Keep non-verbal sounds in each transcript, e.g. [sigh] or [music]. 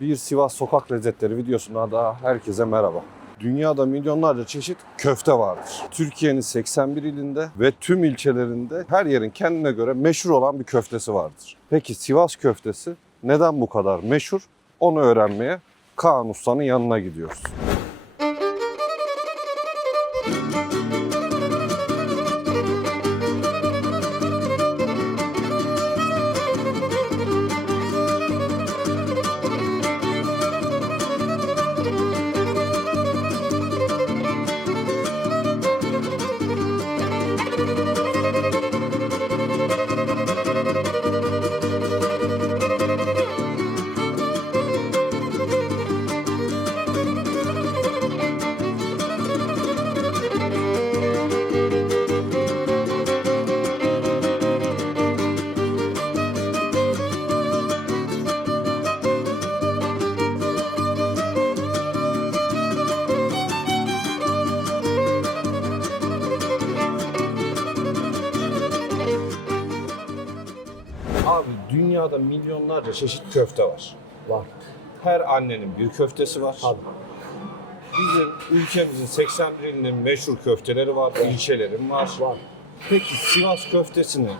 Bir Sivas Sokak Lezzetleri videosuna da herkese merhaba. Dünyada milyonlarca çeşit köfte vardır. Türkiye'nin 81 ilinde ve tüm ilçelerinde her yerin kendine göre meşhur olan bir köftesi vardır. Peki Sivas köftesi neden bu kadar meşhur? Onu öğrenmeye Kaan Usta'nın yanına gidiyoruz. Abi dünyada milyonlarca çeşit köfte var. Var. Her annenin bir köftesi var. Tabii. Bizim ülkemizin 81 ilinin meşhur köfteleri var, ilçelerim var. Var. Peki Sivas köftesini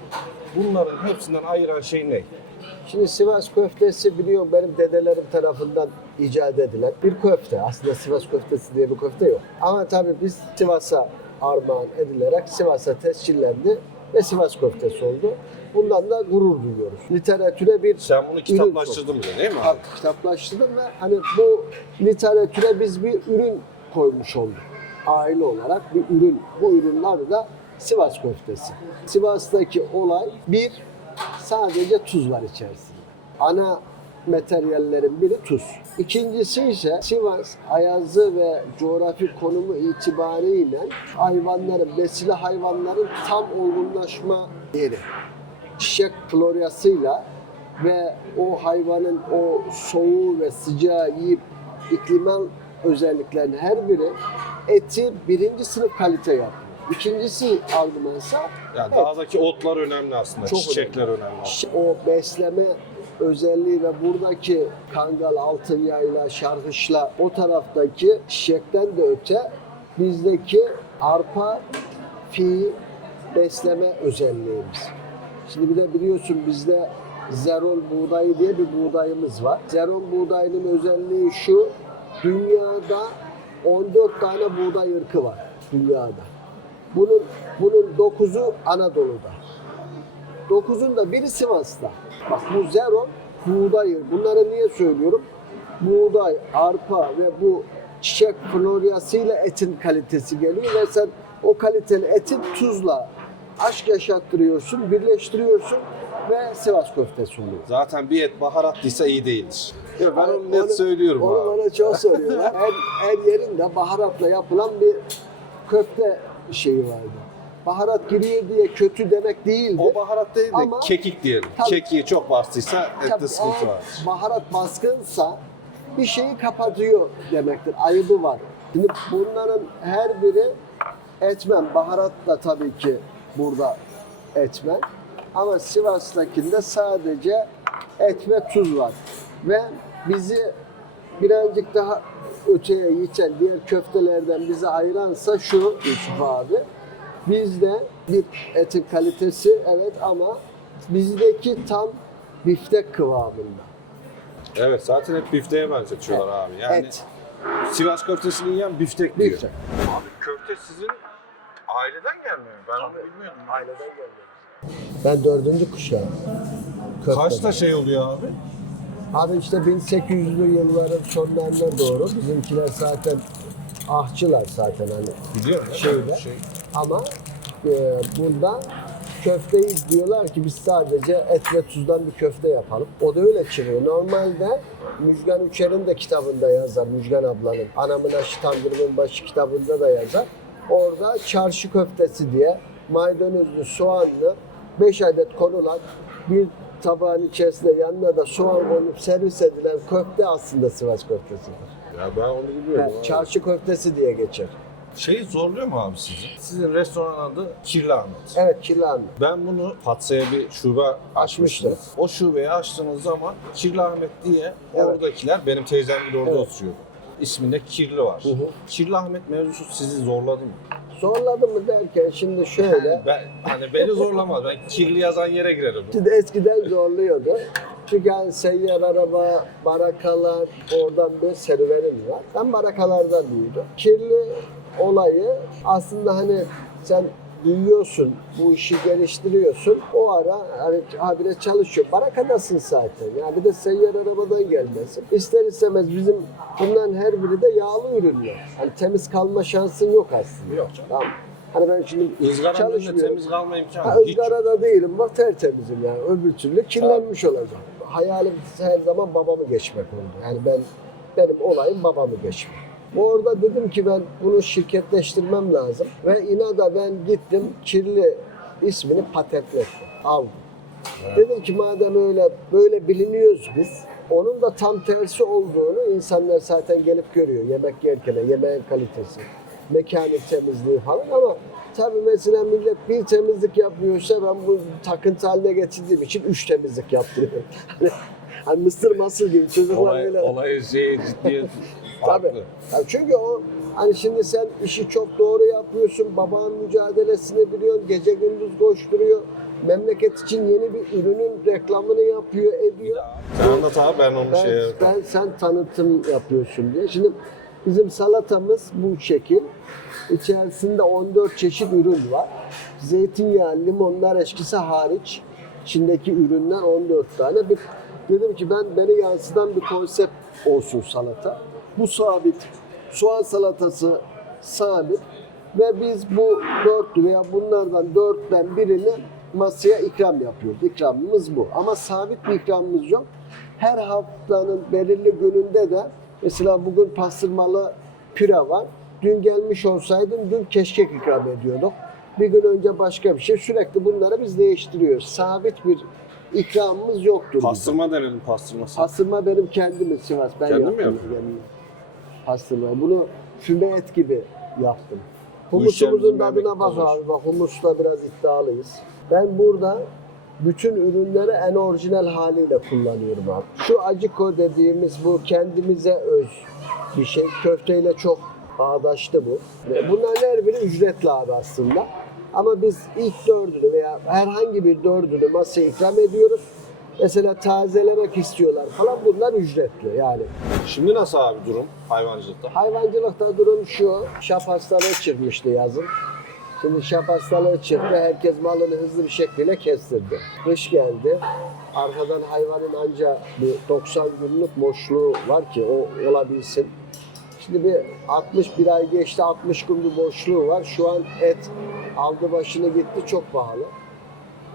bunların hepsinden ayıran şey ne? Şimdi Sivas köftesi biliyorum benim dedelerim tarafından icat edilen bir köfte. Aslında Sivas köftesi diye bir köfte yok. Ama tabii biz Sivas'a armağan edilerek Sivas'a tescillendi ve Sivas köftesi oldu. Bundan da gurur duyuyoruz. Literatüre bir Sen bunu kitaplaştırdın bile değil mi abi? Kitaplaştırdım ve hani bu literatüre biz bir ürün koymuş olduk. Aile olarak bir ürün. Bu adı da Sivas köftesi. Sivas'taki olay bir, sadece tuz var içerisinde. Ana materyallerin biri tuz. İkincisi ise Sivas ayazı ve coğrafi konumu itibariyle hayvanların, besili hayvanların tam olgunlaşma yeri. Çiçek floryasıyla ve o hayvanın o soğuğu ve sıcağı yiyip iklimal özelliklerinin her biri eti birinci sınıf kalite yapıyor. İkincisi argümansa Yani Evet. dağdaki otlar önemli aslında, Çok çiçekler önemli. o besleme özelliği ve buradaki Kangal, Altın Yayla, Şarkışla o taraftaki çiçekten de öte bizdeki arpa fi besleme özelliğimiz. Şimdi bir de biliyorsun bizde zerol buğdayı diye bir buğdayımız var. Zerol buğdayının özelliği şu, dünyada 14 tane buğday ırkı var dünyada. Bunun bunun 9'u Anadolu'da. Dokuzun da biri Sivas'ta. Bak bu zero buğday. Bunları niye söylüyorum? Buğday, arpa ve bu çiçek floryasıyla etin kalitesi geliyor ve sen o kaliteli eti tuzla aşk yaşattırıyorsun, birleştiriyorsun ve Sivas köftesi oluyor. Zaten bir et baharatlıysa iyi değildir. Ya ben onu net Onu- söylüyorum Onu abi. bana çok soruyorlar. her, her yerinde baharatla yapılan bir köfte şeyi vardı. Baharat giriyor diye kötü demek değildi. O baharat değil de Ama- kekik diyelim. Tabii. Kekiği çok bastıysa ette sıkıntı var. baharat baskınsa bir şeyi kapatıyor demektir. Ayıbı var. Şimdi bunların her biri etmen. Baharat da tabii ki burada etmen. Ama Sivas'takinde sadece et ve tuz var. Ve bizi birazcık daha öteye geçen diğer köftelerden bizi ayıransa şu Yusuf abi. Bizde bir etin kalitesi evet ama bizdeki tam biftek kıvamında. Evet zaten hep bifteğe benzetiyorlar abi. Yani Et, Sivas köftesini yiyen biftek diyor. biftek. Abi köfte sizin aileden gelmiyor? Ben onu bilmiyordum. Aileden geldi. Ben dördüncü kuşağım. Köfteden. Kaçta şey oluyor abi? Abi işte 1800'lü yılların sonlarına doğru bizimkiler zaten ahçılar zaten hani Biliyorum. Şeyde. Şey. ama e, burada köfteyi diyorlar ki biz sadece et ve tuzdan bir köfte yapalım. O da öyle çıkıyor. Normalde Müjgan Üçer'in de kitabında yazar Müjgan ablanın. Anamın aşı tandırımın başı kitabında da yazar. Orada çarşı köftesi diye maydanozlu, soğanlı 5 adet konulan bir tabağın içerisinde yanına da soğan konup servis edilen köfte aslında Sivas köftesidir. Ya ben onu biliyorum. Yani abi. çarşı köftesi diye geçer. Şeyi zorluyor mu abi sizi? Sizin restoran adı Kirli Ahmet. Evet kirlandı. Ben bunu Patsa'ya bir şube açmıştım. O şubeyi açtığınız zaman Kirli Ahmet diye Evet. oradakiler, benim teyzem bile orada Evet. oturuyordu. İsminde Kirli var. Hı hı. Kirli Ahmet mevzusu sizi zorladı mı? Zorladı mı derken şimdi şöyle. Ben, hani beni zorlamaz. Ben kirli yazan yere girerim. Şimdi eskiden zorluyordu. Çünkü yani seyyar araba, barakalar, oradan bir serüvenim var. Ben barakalardan büyüdüm. Kirli olayı aslında hani sen büyüyorsun, bu işi geliştiriyorsun. O ara hani habire çalışıyor. Barakadasın zaten. Yani bir de seyyar arabadan gelmesin. İster istemez bizim bunların her biri de yağlı ürünler. Hani temiz kalma şansın yok aslında. Yok canım. Tamam. Hani ben şimdi Izgaranın çalışmıyorum. temiz kalma imkanı Ha, hiç yok. ızgarada değilim bak tertemizim yani öbür türlü kirlenmiş olacağım. Hayalim her zaman babamı geçmek oldu. Yani ben benim olayım babamı geçmek. Orada dedim ki ben bunu şirketleştirmem lazım. Ve inada ben gittim kirli ismini patentlettim. Aldım. Evet. Dedim ki madem öyle böyle biliniyoruz biz. Onun da tam tersi olduğunu insanlar zaten gelip görüyor. Yemek yerken yemeğin kalitesi, mekanın temizliği falan ama tabii mesela millet bir temizlik yapmıyorsa ben bu takıntı haline getirdiğim için üç temizlik yaptırıyorum. [laughs] Hani, mısır masır gibi çocuklar Olay, böyle. olay şey ciddi [laughs] Tabii. farklı. Ya çünkü o hani şimdi sen işi çok doğru yapıyorsun, babanın mücadelesini biliyorsun, gece gündüz koşturuyor. Memleket için yeni bir ürünün reklamını yapıyor, ediyor. Sen anlat abi ben onu Ben, şey ben sen tanıtım yapıyorsun diye. Şimdi bizim salatamız bu şekil. İçerisinde 14 çeşit ürün var. Zeytinyağı, limonlar eşkisi hariç içindeki ürünler 14 tane. Bir, dedim ki ben beni yansıtan bir konsept olsun salata. Bu sabit. Soğan salatası sabit. Ve biz bu dörtlü veya bunlardan dörtten birini masaya ikram yapıyoruz. İkramımız bu. Ama sabit bir ikramımız yok. Her haftanın belirli gününde de mesela bugün pastırmalı püre var. Dün gelmiş olsaydın dün keşkek ikram ediyorduk. Bir gün önce başka bir şey. Sürekli bunları biz değiştiriyoruz. Sabit bir ikramımız yoktur. Pastırma denedim pastırması. Pastırma benim kendimin Sivas. Ben Kendin mi yaptım. yapıyorsun? kendim. Pastırma. Bunu füme et gibi yaptım. İşler Humusumuzun bizim tadına bak memlekette abi. Bak humusla biraz iddialıyız. Ben burada bütün ürünleri en orijinal haliyle kullanıyorum abi. Şu aciko dediğimiz bu kendimize öz bir şey. Köfteyle çok bağdaştı bu. Bunların her biri ücretli abi aslında. Ama biz ilk dördünü veya herhangi bir dördünü masaya ikram ediyoruz. Mesela tazelemek istiyorlar falan bunlar ücretli yani. Şimdi nasıl abi durum hayvancılıkta? Hayvancılıkta durum şu, şap hastalığı çıkmıştı yazın. Şimdi şap hastalığı çıktı, herkes malını hızlı bir şekilde kestirdi. Kış geldi, arkadan hayvanın anca bir 90 günlük boşluğu var ki o olabilsin. Şimdi bir 60 bir ay geçti, 60 gün bir boşluğu var. Şu an et aldı başını gitti, çok pahalı.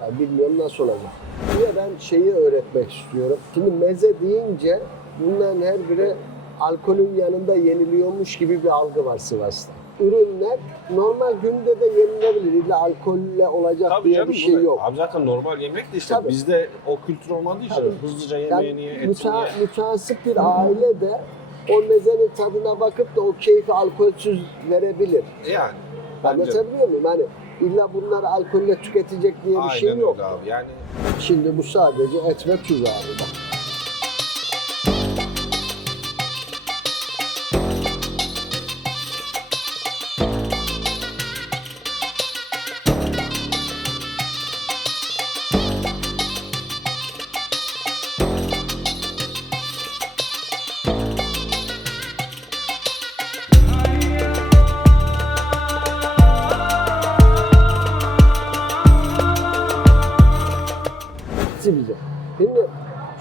Ya bilmiyorum nasıl olacak. Bir ben şeyi öğretmek istiyorum. Şimdi meze deyince bunların her biri alkolün yanında yeniliyormuş gibi bir algı var Sivas'ta. Ürünler normal günde de yenilebilir. İlla alkolle olacak Tabii diye canım bir şey bu da- yok. Abi zaten normal yemek de işte Tabii. bizde o kültür olmadığı için Tabii. hızlıca Yani yemeğini ye, etini müta, ye. mütasip bir aile de o mezenin tadına bakıp da o keyfi alkolsüz verebilir. Yani. Anlatabiliyor muyum? Hani illa bunları alkolle tüketecek diye bir Aynen şey yok. öyle abi. Yani Şimdi bu sadece et ve tuz abi bak. Bize. Şimdi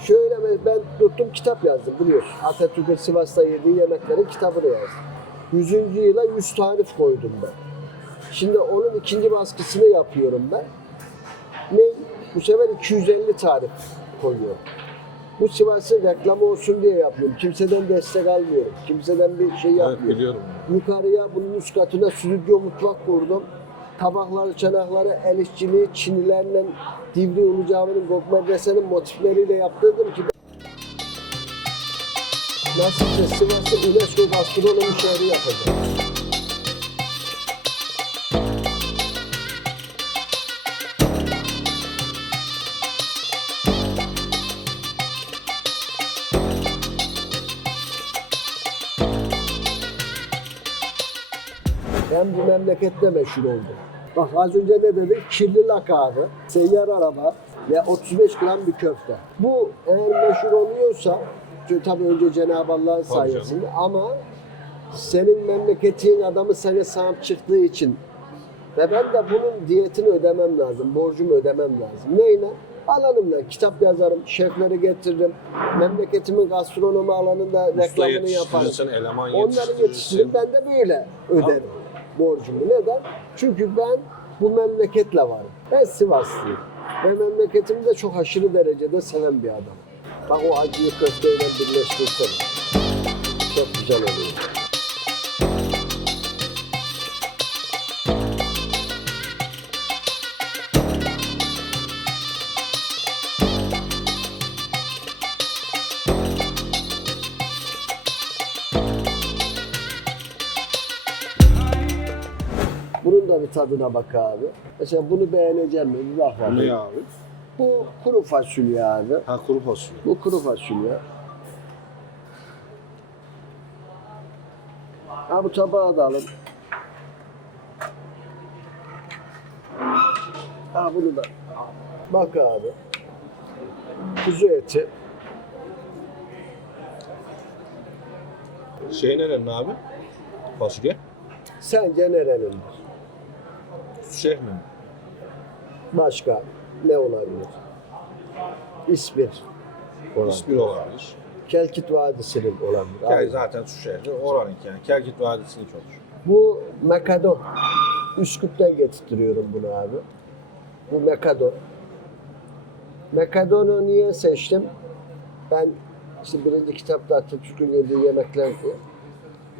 şöyle ben- tuttum kitap yazdım biliyorsun. Atatürk'ün Sivas'ta yediği yemeklerin kitabını yazdım. 100. yıla 100 tarif koydum ben. Şimdi onun ikinci baskısını yapıyorum ben. Ne? Bu sefer 250 tarif koyuyorum. Bu Sivas'ın reklamı olsun diye yapıyorum. Kimseden destek almıyorum. Kimseden bir şey evet, yapmıyorum. biliyorum. Yukarıya bunun üst katına stüdyo mutfak kurdum. Tabakları, çanakları, el işçiliği, çinilerle Divri Ulu Cami'nin Gok Medrese'nin motifleriyle yaptırdım ki nasıl nasılsa Sivas'ta UNESCO gastronomi şehri yapacağım. Ben bu memlekette meşhur oldum. Bak az önce ne dedik? Kirli lakabı, seyyar araba ve 35 gram bir köfte. Bu eğer meşhur oluyorsa, çünkü tabii önce Cenab-ı Allah'ın sayesinde ama senin memleketin adamı sana sahip çıktığı için ve ben de bunun diyetini ödemem lazım, borcumu ödemem lazım. Neyle? Alanımla kitap yazarım, şefleri getiririm, memleketimin gastronomi alanında Usta reklamını yaparım. yetiştirirsin, eleman Onları yetiştirirsin. yetiştirip ben de böyle öderim borcumu. Neden? Çünkü ben bu memleketle varım. Ben Sivaslıyım. Ve memleketimi de çok aşırı derecede seven bir adam. Bak o acıyı köfteyle birleştirsene. Çok güzel oluyor. Bir tadına bak abi. Mesela bunu beğeneceğim mi? Bir bak. Ne abi? Bu kuru fasulye abi. Ha kuru fasulye. Bu kuru fasulye. Ha bu tabağı da alın. Ha bunu da. Bak abi. Kuzu eti. Şey nerenin abi? Fasulye. Sence nerenindir? Şeyh mi? Başka ne olabilir? İspir. Olabilir. İsmir olabilir. Kelkit Vadisi'nin olabilir. Kel zaten su şehri oranınki yani. Kelkit Vadisi'nin çok. Bu Mekadon. Üsküp'ten getirtiyorum bunu abi. Bu Mekadon. Mekadon'u niye seçtim? Ben işte birinci kitapta Atatürk'ün yediği yemekler diye.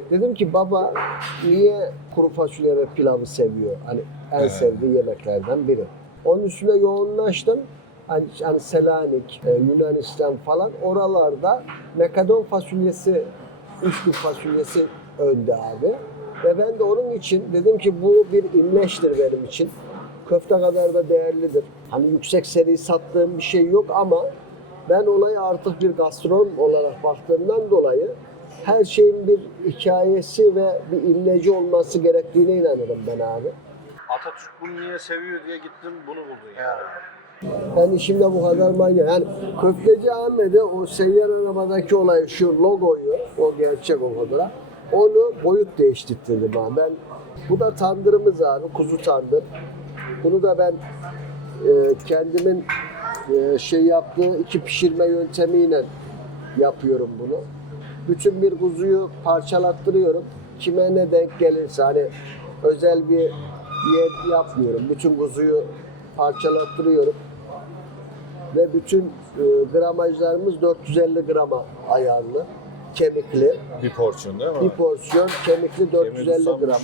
Dedim ki baba niye kuru fasulye ve pilavı seviyor? Hani en Evet. sevdiği yemeklerden biri. Onun üstüne yoğunlaştım. Hani, hani Selanik, e, Yunanistan falan oralarda Mekadon fasulyesi, Üsküp fasulyesi önde abi. Ve ben de onun için dedim ki bu bir imleçtir benim için. Köfte kadar da değerlidir. Hani yüksek seri sattığım bir şey yok ama ben olaya artık bir gastronom olarak baktığımdan dolayı her şeyin bir hikayesi ve bir imleci olması gerektiğine inanırım ben abi. Atatürk bunu niye seviyor diye gittim bunu buldun yani. Ben işimde bu kadar manyak. Yani Köfteci Ahmet'e o seyyar arabadaki olay şu logoyu, o gerçek o fotoğraf. Onu boyut değiştirdim abi. Ben, bu da tandırımız abi, kuzu tandır. Bunu da ben e, kendimin e, şey yaptığı iki pişirme yöntemiyle yapıyorum bunu. Bütün bir kuzuyu parçalattırıyorum. Kime ne denk gelirse hani özel bir yer yapmıyorum. Bütün kuzuyu parçalattırıyorum. Ve bütün e, gramajlarımız 450 grama ayarlı. Kemikli. Bir porsiyon değil mi? Bir porsiyon kemikli 450 grama.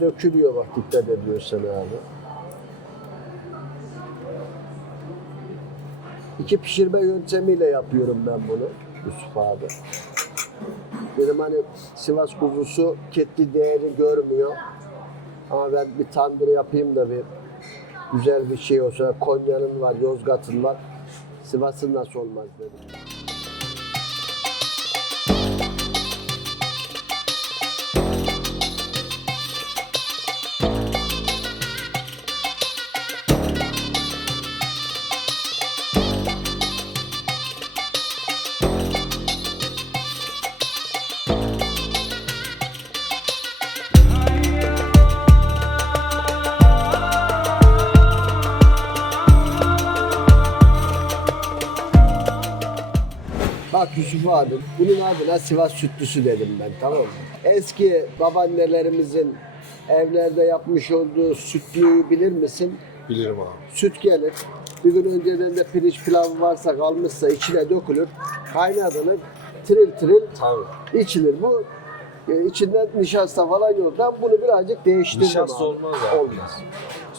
Dökülüyor bak dikkat ediyorsan abi. İki pişirme yöntemiyle yapıyorum ben bunu Yusuf abi. Dedim hani Sivas kuzusu ketli değeri görmüyor. Ama ben bir tandır yapayım da bir güzel bir şey olsa. Konya'nın var, Yozgat'ın var. Sivas'ın nasıl olmaz dedim. Yusuf abi, bunun adına Sivas sütlüsü dedim ben tamam mı? Eski babaannelerimizin evlerde yapmış olduğu sütlüyü bilir misin? Bilirim abi. Süt gelir. Bir gün önceden de pirinç pilavı varsa kalmışsa içine dökülür. Kaynatılır. Tril tril Tabii. içilir. Bu e, içinden nişasta falan yok. Ben bunu birazcık değiştirdim Nişasta abi. olmaz abi. Olmaz.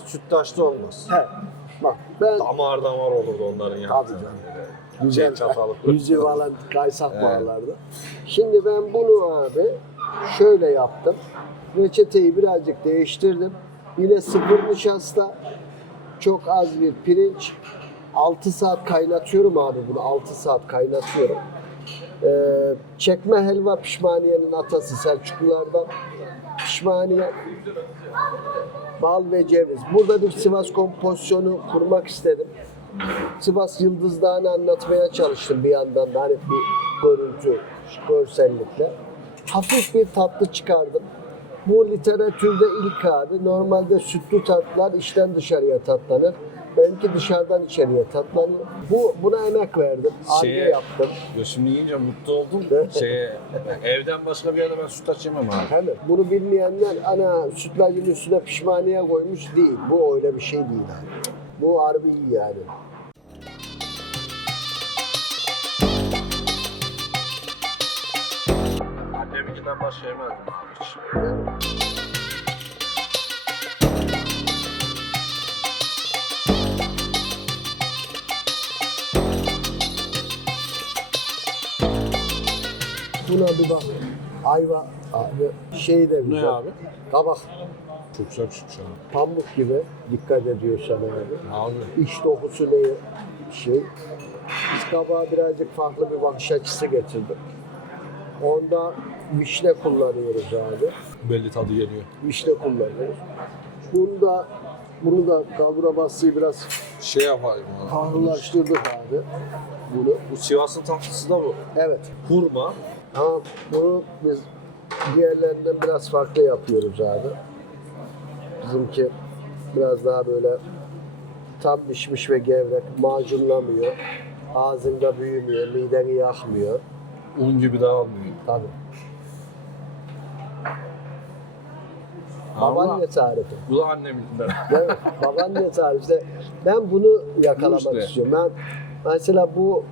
Süttaşta olmaz. He. Bak ben Damar damar olurdu onların yaptığı. Tabii canım. Güzel. çatalı. Yüzü falan kaysak Evet. bağlardı. Şimdi ben bunu abi şöyle yaptım. Reçeteyi birazcık değiştirdim. Yine sıfır nişasta, çok az bir pirinç. 6 saat kaynatıyorum abi bunu. 6 saat kaynatıyorum. Ee, çekme helva pişmaniyenin atası Selçuklulardan. Pişmaniye, bal ve ceviz. Burada bir Sivas kompozisyonu kurmak istedim. Sivas Yıldız Dağı'nı anlatmaya çalıştım bir yandan da hani bir görüntü, görsellikle. Hafif bir tatlı çıkardım. Bu literatürde ilk abi. Normalde sütlü tatlılar içten dışarıya tatlanır. Benimki dışarıdan içeriye tatlanıyor. Bu buna emek verdim. Arge Şeye- yaptım. Ya şimdi yiyince mutlu oldum. Şeye, evden başka bir yerde ben sütlaç yemem abi. Hani bunu bilmeyenler ana sütlacın üstüne pişmaniye koymuş değil. Bu öyle bir şey değil abi. Bu harbi iyi yani. Anneminkinden başka yemezdim abi hiç. Buna bir bak. Ayva abi. Şey de güzel. abi? Kabak. Çok güzel pişmiş abi. Pamuk gibi. Dikkat ediyorsan abi. Abi. İç dokusu ne şey. Biz kabağa birazcık farklı bir bakış açısı getirdik. Onda vişne kullanıyoruz abi. Belli tadı geliyor. Vişne kullanıyoruz. Bunu da bunu da kalbura basıyı biraz Şey yapayım abi. farklılaştırdık abi. Bunu. Bu Sivas'ın tatlısı da bu. Evet. Hurma. Ama bunu biz diğerlerinden biraz farklı yapıyoruz abi. Bizimki biraz daha böyle tam pişmiş ve gevrek, macunlamıyor. Ağzında büyümüyor, mideni yakmıyor. Un gibi dağılmıyor. Tabii. Allah. Babaanne tarifi. Bu da anneminkinden. [laughs] Değil mi? Babaanne tarifi. İşte ben bunu yakalamak işte. istiyorum. Ben mesela bu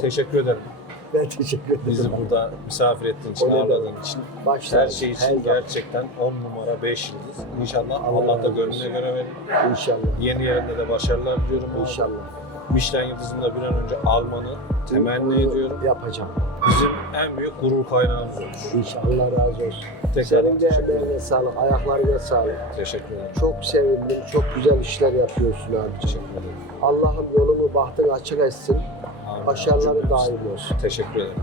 Teşekkür ederim. Ben teşekkür ederim. Bizi burada misafir ettiğin için, ağırladığın için. Başta Her şey için her gerçekten 10 numara 5 yıldız. İnşallah Allah da gönlüne göre verir. İnşallah. Yeni yerinde de başarılar diliyorum. abi. İnşallah. Michelin yıldızını da bir an önce almanı temenni ediyorum. Yapacağım. Bizim en büyük gurur kaynağımız olur. İnşallah Allah razı olsun. Tekrar Senin de teşekkür ederim. sağlık, ayaklarına sağlık. Teşekkür ederim. Çok sevindim, çok güzel işler yapıyorsun abi. Teşekkür ederim. Allah'ım yolumu bahtın açık etsin. Amin. Başarıları daim olsun. Teşekkür ederim.